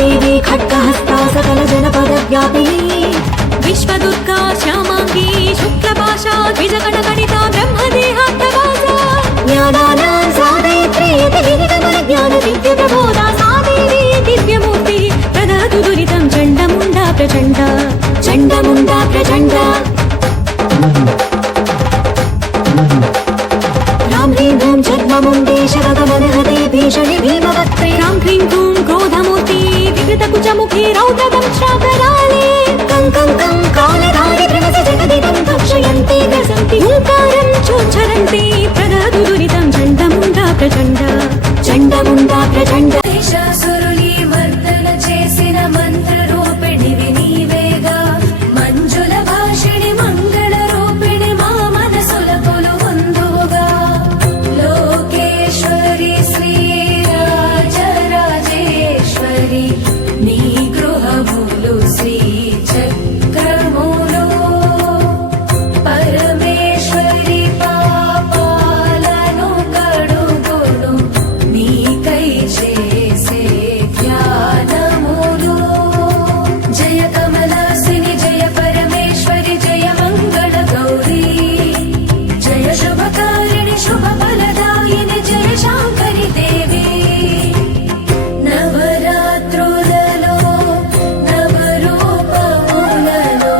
देवी खड्गहस्ता सकल जनपद व्यापिनी विश्वदुर्गा श्यामांगी शुक्लपाशा द्विजगणगणिता ब्रह्मदेहार्थवासा ज्ञानानां साधयित्री गिरिगमन ज्ञान विद्य प्रबोधा सा देवी दिव्यमूर्ति प्रदहतु दुरितं चण्डमुण्डा प्रचण्ड चण्डमुण्डा प्रचण्ड राम ह्रीं धूं जन्ममुण्डेशवगमनहते भीषणि भीमवक्त्रे रां ह्रीं धूं क्रोधमूर्ति विकृतकुचमुखी रौद्रदंष्ट्राकराले कं कं कं कालधारि प्रणस जगदिदं भक्षयन्ति ग्रसन्ति हुङ्कारं चोच्चरन्ति प्रदहतु दुरितं चण्डमुण्डा प्रचण्ड चण्डमुण्डा प्रचण्ड महिषासुरुनि मर्दन చేసిన మంత్రరూపిణివి నీవేగా మంజుల భాషిణి మంగళ రూపిణి మా మనసుల కొలువుందువుగా లోకేశ్వరి శ్రీ రాజరాజేశ్వరి నీ గృహములు శ్రీ చక్రములు పరమేశ్వరి పాపాలను కడుగును నీకై చేసే ధ్యానములు జయ కమలాసిని జయ పరమేశ్వరి జయ మంగళ గౌరీ జయ శుభకారిణి శుభ ఫలదాయిని జయ శాంకరి దేవి నవరాత్రులలో నవరూపములలో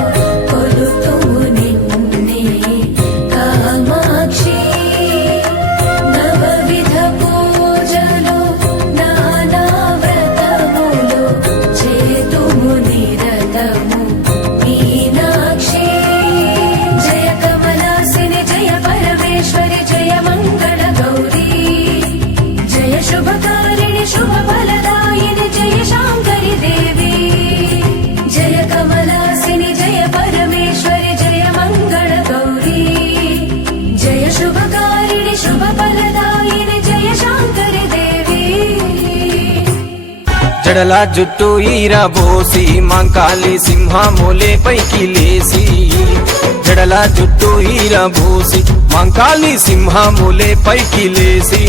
కొలుతుము నిన్నే కామాక్షి నవవిధ పూజలు నానా వ్రతములు చేతుము నిరతము మీనాక్షి జయ కమలాసిని జయ పరమేశ్వరి జయ మంగళ గౌరీ జయ శుభకారిణి శుభ ఫలదాయిని జయ శాంకరి దేవి జయ కమలాసిని జయ పరమేశ్వరి జయ మంగళ గౌరీ జయ శుభకారిణి శుభ ఫలదాయిని జయ శాంకరి దేవి జడల జుట్టు ఈరబోసి మంకాలి సింహములే పైకి లేసి జడల జుట్టు ఈరబోసి మంకాలి సింహములే పైకి లేసి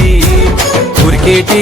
ఉరికేటి